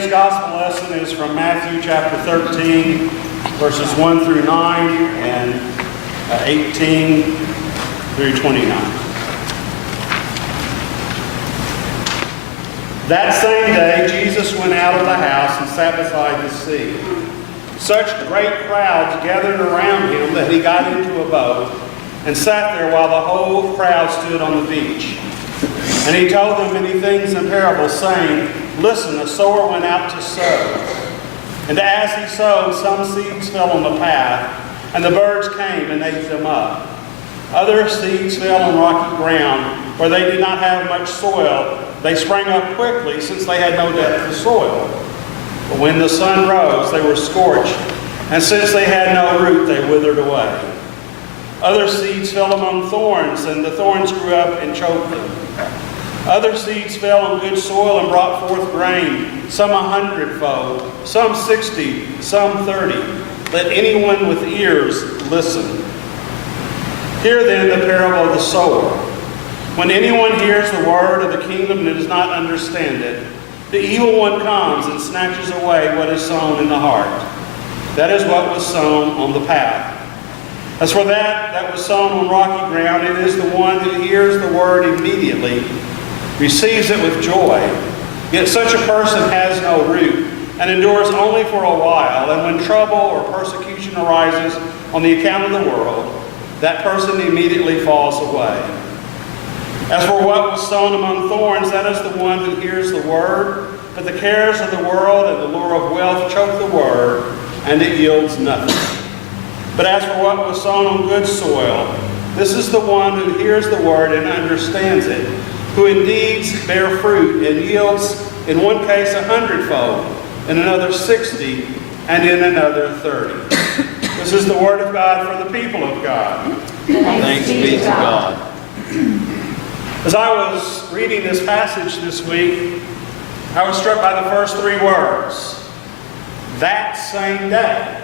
Today's gospel lesson is from Matthew chapter 13, verses 1 through 9 and 18 through 29. That same day, Jesus went out of the house and sat beside the sea. Such great crowds gathered around him that he got into a boat and sat there while the whole crowd stood on the beach. And he told them many things in parables, saying, "Listen, a sower went out to sow. And as he sowed, some seeds fell on the path, and the birds came and ate them up. Other seeds fell on rocky ground, where they did not have much soil. They sprang up quickly, since they had no depth of soil. But when the sun rose, they were scorched, and since they had no root, they withered away. Other seeds fell among thorns, and the thorns grew up and choked them. Other seeds fell on good soil and brought forth grain, some 100-fold, some 60, some 30. Let anyone with ears listen. Hear then the parable of the sower. When anyone hears the word of the kingdom and does not understand it, the evil one comes and snatches away what is sown in the heart. That is what was sown on the path. As for that was sown on rocky ground, it is the one who hears the word immediately, receives it with joy. Yet such a person has no root, and endures only for a while. And when trouble or persecution arises on the account of the world, that person immediately falls away. As for what was sown among thorns, that is the one who hears the word, but the cares of the world and the lure of wealth choke the word, and it yields nothing. But as for what was sown on good soil, this is the one who hears the word and understands it, who indeed bear fruit and yields in one case 100-fold, in another 60, and in another 30. This is the word of God for the people of God. Thanks be to God. As I was reading this passage this week, I was struck by the first three words. That same day.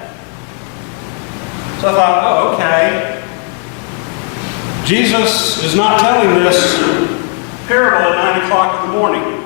So I thought, oh, okay. Jesus is not telling this parable at 9 o'clock in the morning.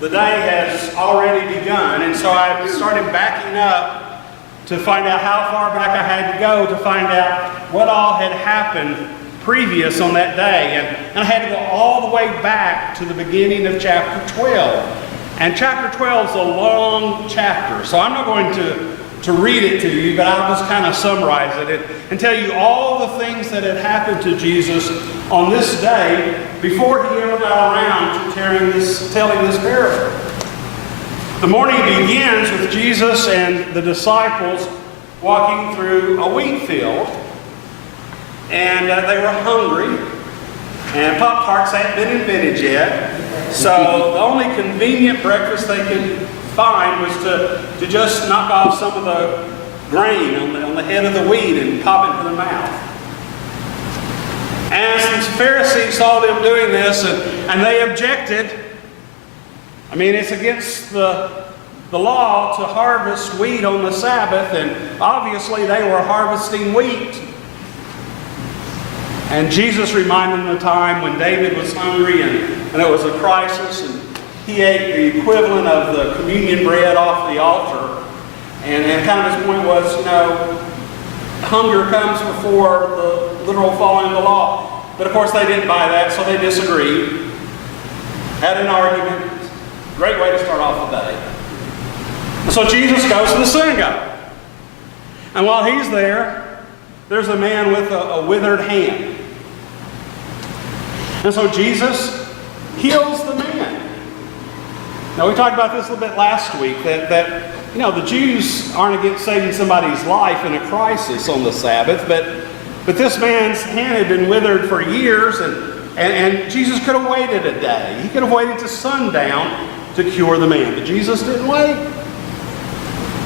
The day has already begun, and so I started backing up to find out how far back I had to go to find out what all had happened previous on that day. And I had to go all the way back to the beginning of chapter 12. And chapter 12 is a long chapter, so I'm not going to read it to you, but I'll just kind of summarize it and tell you all the things that had happened to Jesus on this day before he ever got around to telling this parable. The morning begins with Jesus and the disciples walking through a wheat field, and they were hungry, and Pop-Tarts hadn't been invented yet, so the only convenient breakfast they could find was to just knock off some of the grain on the head of the wheat and pop it into the mouth. As the Pharisees saw them doing this, and they objected. I mean, it's against the law to harvest wheat on the Sabbath, and obviously they were harvesting wheat. And Jesus reminded them of the time when David was hungry and it was a crisis, and he ate the equivalent of the communion bread off the altar. And kind of his point was, hunger comes before the literal following of the law. But of course they didn't buy that, so they disagreed. Had an argument. Great way to start off the day. And so Jesus goes to the synagogue. And while he's there, there's a man with a withered hand. And so Jesus heals the man. Now, we talked about this a little bit last week, that the Jews aren't against saving somebody's life in a crisis on the Sabbath, but this man's hand had been withered for years, and Jesus could have waited a day. He could have waited to sundown to cure the man, but Jesus didn't wait.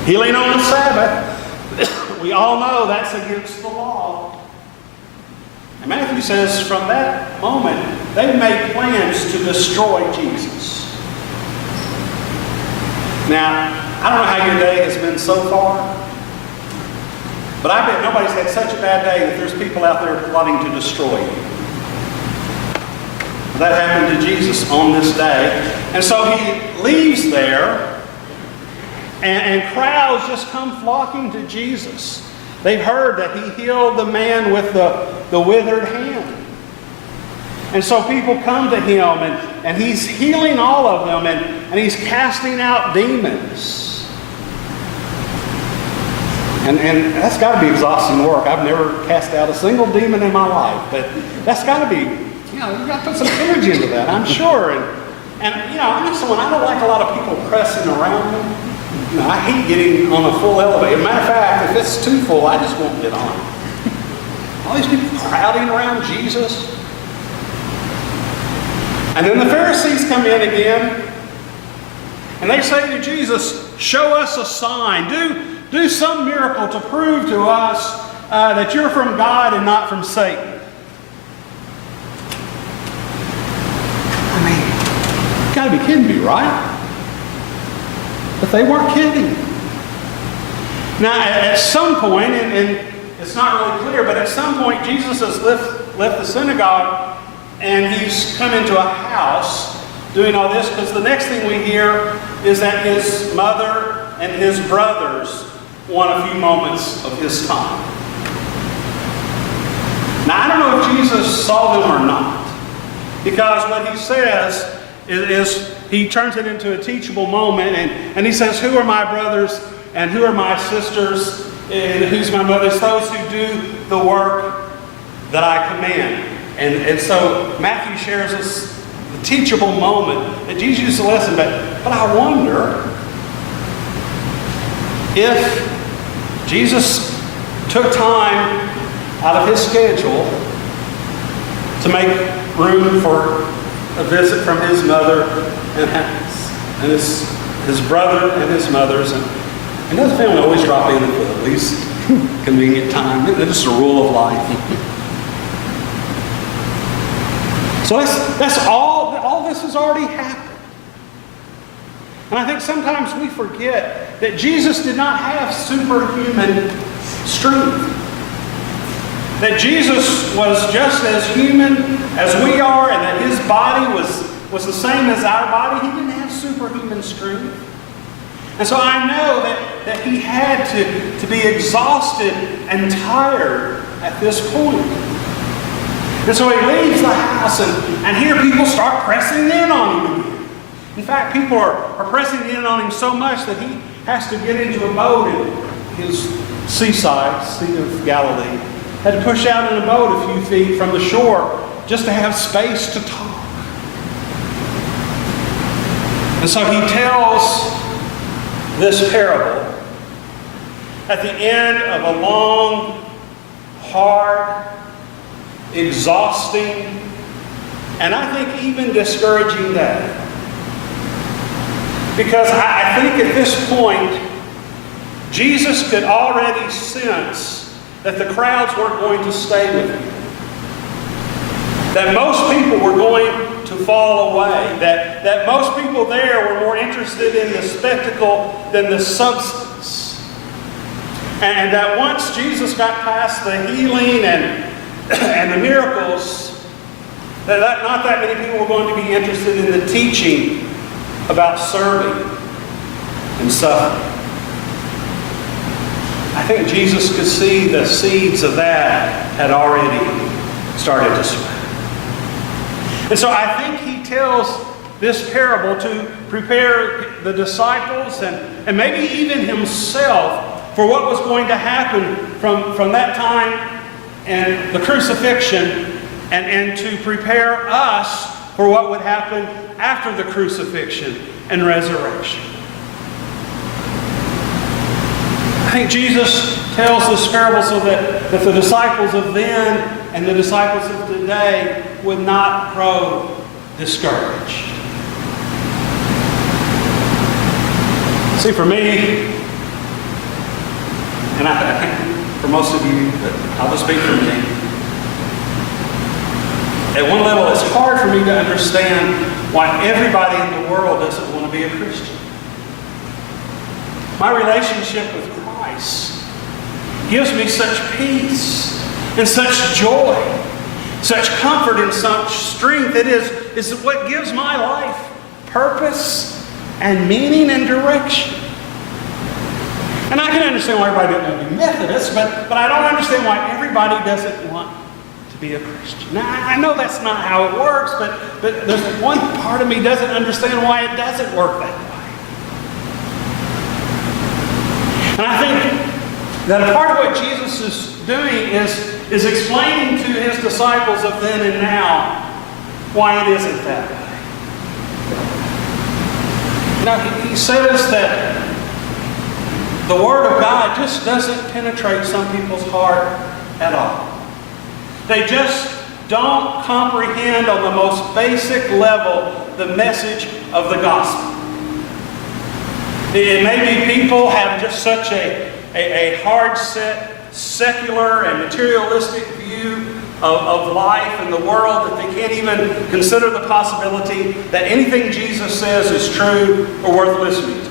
Healing on the Sabbath, we all know that's against the law. And Matthew says from that moment, they made plans to destroy Jesus. Now, I don't know how your day has been so far, but I bet nobody's had such a bad day that there's people out there plotting to destroy you. That happened to Jesus on this day. And so he leaves there And crowds just come flocking to Jesus. They've heard that he healed the man with the withered hand. And so people come to him, and he's healing all of them, and he's casting out demons. And that's got to be exhausting work. I've never cast out a single demon in my life, but that's got to be, you've got to put some energy into that, I'm sure. And I'm someone, I don't like a lot of people pressing around me. I hate getting on a full elevator. Matter of fact, if it's too full, I just won't get on. All these people crowding around Jesus. And then the Pharisees come in again, and they say to Jesus, show us a sign. Do some miracle to prove to us that you're from God and not from Satan. I mean, you've got to be kidding me, right? But they weren't kidding. Now, at some point, and it's not really clear, but at some point, Jesus has left the synagogue, and he's come into a house doing all this, because the next thing we hear is that his mother and his brothers want a few moments of his time. Now, I don't know if Jesus saw them or not, because what he says is he turns it into a teachable moment, and he says, who are my brothers and who are my sisters and who's my mother? It's those who do the work that I command. And so Matthew shares us the teachable moment that Jesus used to lesson, but I wonder if Jesus took time out of his schedule to make room for a visit from his mother and his brother and his mothers. And his family always drop in at the least convenient time. It's just a rule of life. So that's all this has already happened. And I think sometimes we forget that Jesus did not have superhuman strength. That Jesus was just as human as we are, and that his body was the same as our body. He didn't have superhuman strength. And so I know that he had to be exhausted and tired at this point. And so he leaves the house, and here people start pressing in on him again. In fact, people are pressing in on him so much that he has to get into a boat in his seaside, Sea of Galilee. Had to push out in a boat a few feet from the shore just to have space to talk. And so he tells this parable at the end of a long, hard, exhausting, and I think even discouraging day. Because I think at this point, Jesus could already sense that the crowds weren't going to stay with him. That most people were going to fall away. That most people there were more interested in the spectacle than the substance. And that once Jesus got past the healing and the miracles, that not that many people were going to be interested in the teaching about serving and suffering. I think Jesus could see the seeds of that had already started to sprout. And so I think he tells this parable to prepare the disciples and maybe even himself for what was going to happen from that time and the crucifixion, and to prepare us for what would happen after the crucifixion and resurrection. I think Jesus tells this parable so that the disciples of then and the disciples of today would not grow discouraged. See, for me, and I think for most of you, but I'll just speak for me. At one level, it's hard for me to understand why everybody in the world doesn't want to be a Christian. My relationship with Christ gives me such peace and such joy, such comfort and such strength. It is what gives my life purpose and meaning and direction. And I can understand why everybody doesn't want to be Methodist, but I don't understand why everybody doesn't want to be a Christian. Now, I know that's not how it works, but there's one part of me doesn't understand why it doesn't work that way. And I think that a part of what Jesus is doing is explaining to his disciples of then and now why it isn't that way. Now, he says that the Word of God just doesn't penetrate some people's heart at all. They just don't comprehend on the most basic level the message of the gospel. It may be people have just such a hard-set, secular and materialistic view of life and the world that they can't even consider the possibility that anything Jesus says is true or worth listening to.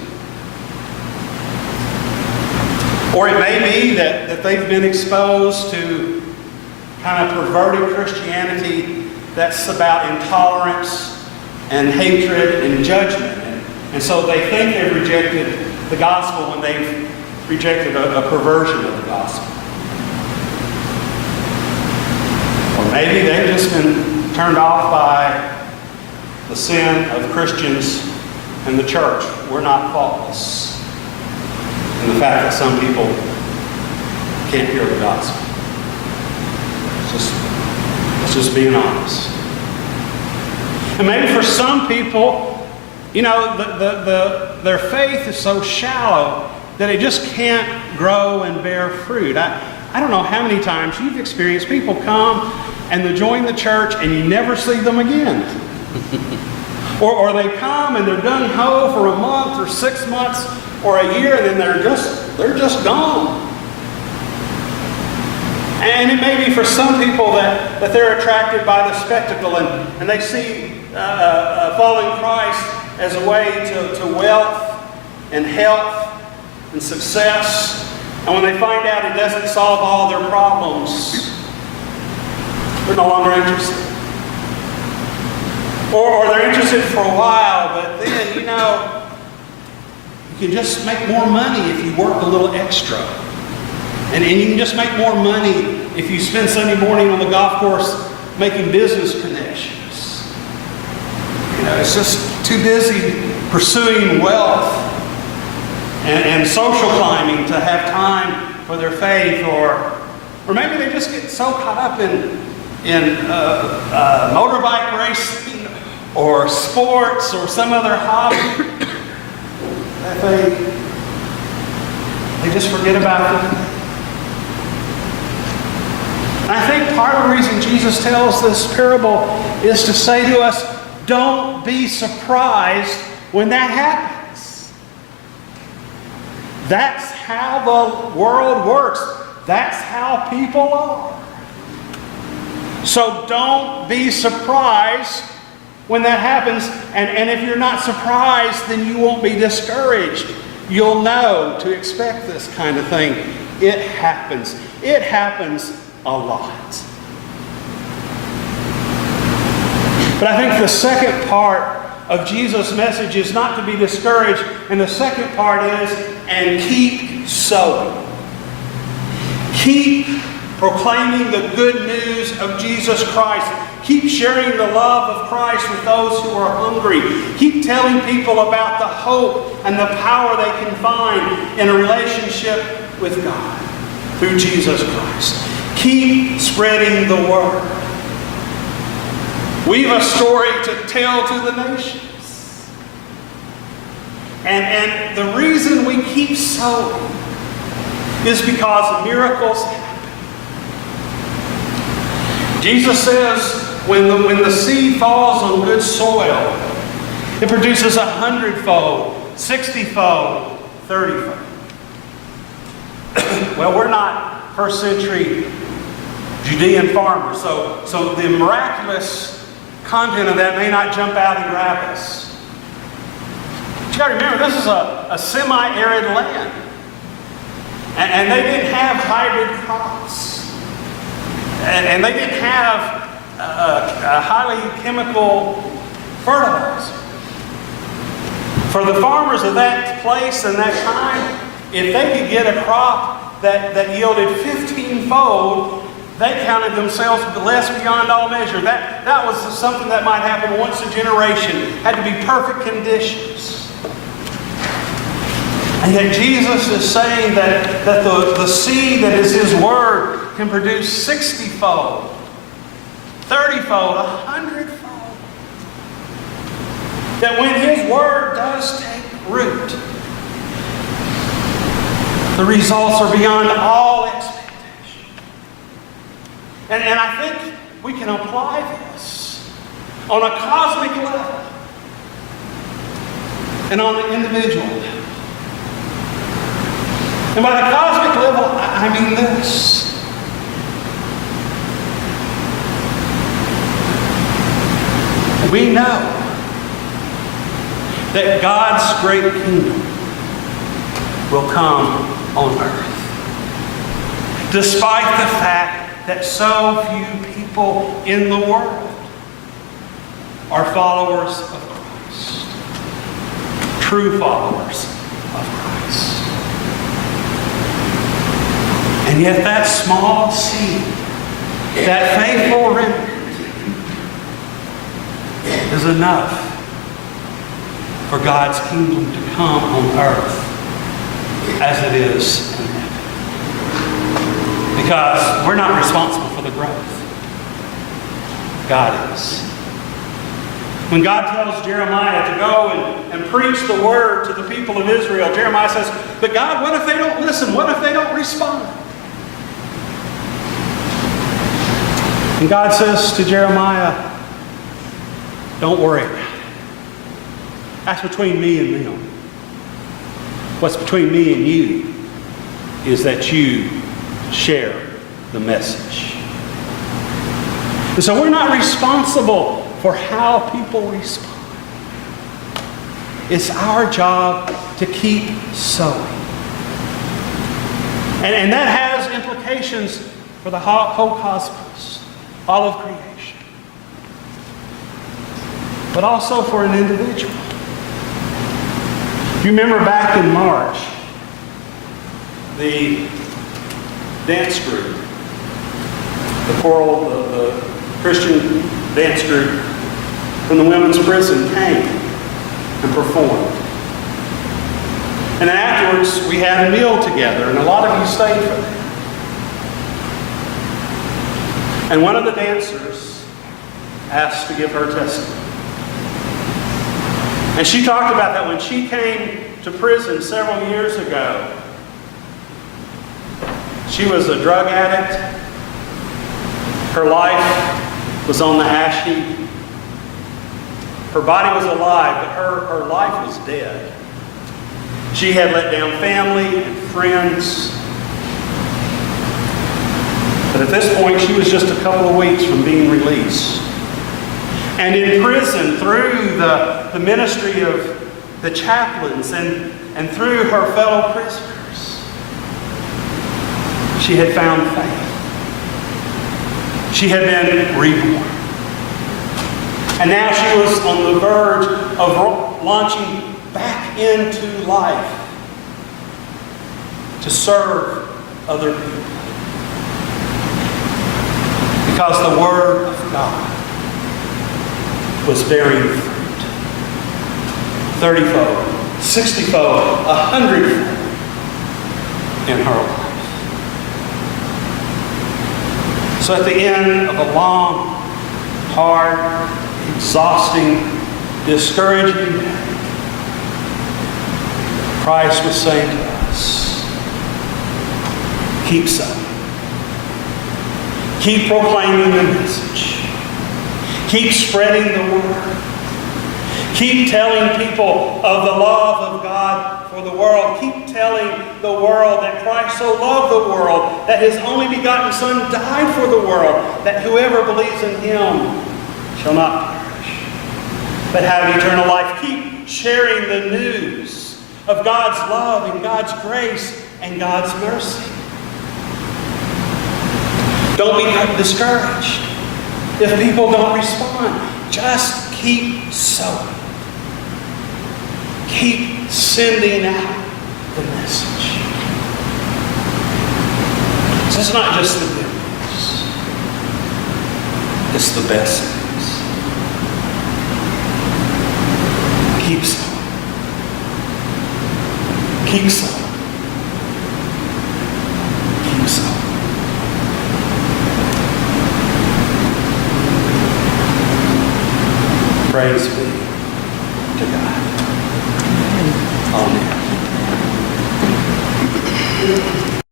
Or it may be that they've been exposed to kind of perverted Christianity that's about intolerance and hatred and judgment. And so they think they've rejected the gospel when they've rejected a perversion of the gospel. Or maybe they've just been turned off by the sin of Christians and the church. We're not faultless. And the fact that some people can't hear the gospel. It's just being honest. And maybe for some people, you know, their faith is so shallow that it just can't grow and bear fruit. I don't know how many times you've experienced people come and they join the church and you never see them again. or they come and they're gung-ho for a month or 6 months or a year, and then they're just gone. And it may be for some people that they're attracted by the spectacle and they see following Christ as a way to wealth and health and success. And when they find out it doesn't solve all their problems, they're no longer interested. Or they're interested for a while, but then, you know, you can just make more money if you work a little extra. And you can just make more money if you spend Sunday morning on the golf course making business connections. You know, it's just too busy pursuing wealth and social climbing to have time for their faith. Or maybe they just get so caught up in motorbike racing or sports or some other hobby that they just forget about them. And I think part of the reason Jesus tells this parable is to say to us, don't be surprised when that happens. That's how the world works. That's how people are. So don't be surprised when that happens. And if you're not surprised, then you won't be discouraged. You'll know to expect this kind of thing. It happens. It happens a lot. But I think the second part of Jesus' message is not to be discouraged. And the second part is, and keep sowing. Keep proclaiming the good news of Jesus Christ. Keep sharing the love of Christ with those who are hungry. Keep telling people about the hope and the power they can find in a relationship with God through Jesus Christ. Keep spreading the word. We've a story to tell to the nations. And the reason we keep sowing is because miracles happen. Jesus says when the seed falls on good soil, it produces 100-fold, 60-fold, 30-fold. Well, we're not first century Judean farmers, so the miraculous content of that may not jump out and grab us. But you got to remember, this is a semi-arid land. And they didn't have hybrid crops. And they didn't have a highly chemical fertilizer. For the farmers of that place and that time, if they could get a crop that yielded 15-fold, they counted themselves blessed beyond all measure. That was something that might happen once a generation. Had to be perfect conditions. And yet Jesus is saying that the seed that is His Word can produce 60-fold, 30-fold, 100-fold. That when His Word does take root, the results are beyond all expectation. And I think we can apply this on a cosmic level and on the individual level. And by the cosmic level, I mean this. We know that God's great kingdom will come on earth. Despite the fact that so few people in the world are followers of Christ. True followers of Christ. And yet that small seed, that faithful remnant, is enough for God's kingdom to come on earth as it is in heaven. Because we're not responsible for the growth. God is. When God tells Jeremiah to go and preach the word to the people of Israel, Jeremiah says, but God, what if they don't listen? What if they don't respond? And God says to Jeremiah, don't worry about it. That's between me and them. What's between me and you is that you share the message. And so we're not responsible for how people respond. It's our job to keep sowing. And that has implications for the whole cosmos, all of creation. But also for an individual. You remember back in March, the dance group, the Christian dance group from the women's prison came and performed. And then afterwards, we had a meal together, and a lot of you stayed for that. And one of the dancers asked to give her testimony. And she talked about that when she came to prison several years ago. She was a drug addict. Her life was on the ash heap. Her body was alive, but her life was dead. She had let down family and friends. But at this point, she was just a couple of weeks from being released. And in prison, through the ministry of the chaplains and through her fellow prisoners, she had found faith. She had been reborn. And now she was on the verge of launching back into life to serve other people. Because the Word of God was bearing fruit. 30-fold, 60-fold, 100-fold in her life. So at the end of a long, hard, exhausting, discouraging day, Christ was saying to us, keep sowing. Keep proclaiming the message. Keep spreading the word. Keep telling people of the love of God for the world. Keep telling the world that Christ so loved the world, that His only begotten Son died for the world, that whoever believes in Him shall not perish, but have eternal life. Keep sharing the news of God's love and God's grace and God's mercy. Don't be discouraged if people don't respond. Just keep sowing. Keep sending out the message. it's not just the good news. It's the best news. Keep sowing. Keep sowing. Keep sowing. Praise be to God. Amen.